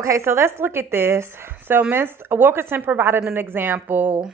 Okay, so let's look at this. So Ms. Wilkerson provided an example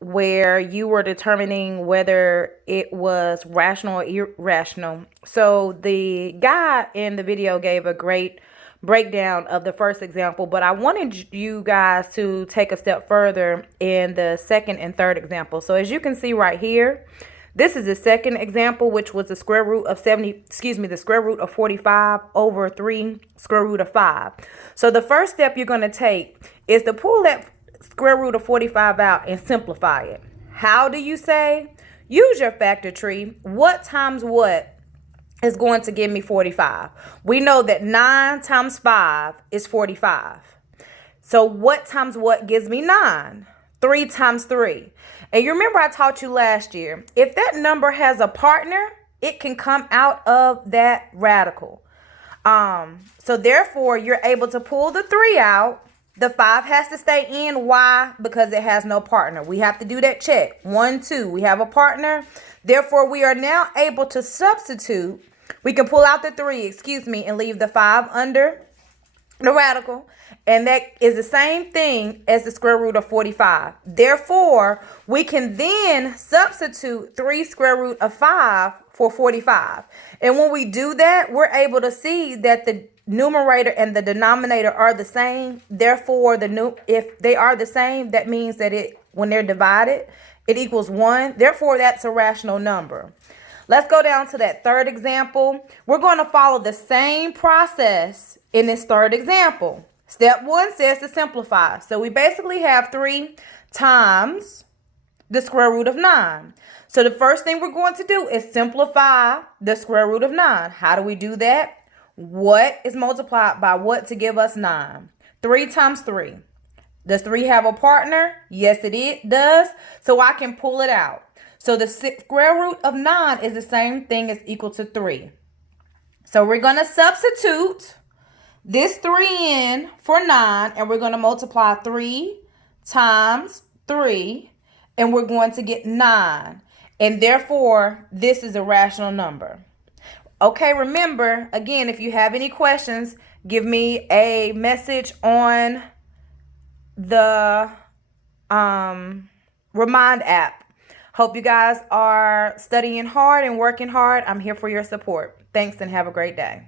where you were determining whether it was rational or irrational. So the guy in the video gave a great breakdown of the first example, but I wanted you guys to take a step further in the second and third example. So as you can see right here, this is the second example, which was the square root of the square root of 45 over 3 square root of 5. So the first step you're going to take is to pull that square root of 45 out and simplify it. How do you say? Use your factor tree. What times what is going to give me 45? We know that 9 times 5 is 45. So what times what gives me 9? 3 times 3. And you remember I taught you last year, if that number has a partner, it can come out of that radical. So therefore, you're able to pull the 3 out. The 5 has to stay in. Why? Because it has no partner. We have to do that check. 1, 2. We have a partner. Therefore, we are now able to substitute. We can pull out the 3, and leave the 5 under the radical, and that is the same thing as the square root of 45. Therefore, we can then substitute 3 square root of 5 for 45. And when we do that, we're able to see that the numerator and the denominator are the same. Therefore, if they are the same, that means that when they're divided, it equals 1. Therefore, that's a rational number. Let's go down to that third example. We're going to follow the same process in this third example. Step 1 says to simplify. So we basically have 3 times the square root of 9. So the first thing we're going to do is simplify the square root of 9. How do we do that? What is multiplied by what to give us 9? 3 times 3. Does 3 have a partner? Yes, it does. So I can pull it out. So the square root of 9 is the same thing as equal to 3. So we're going to substitute this 3 in for 9, and we're going to multiply 3 times 3, and we're going to get 9. And therefore, this is a rational number. Okay, remember, again, if you have any questions, give me a message on the Remind app. Hope you guys are studying hard and working hard. I'm here for your support. Thanks and have a great day.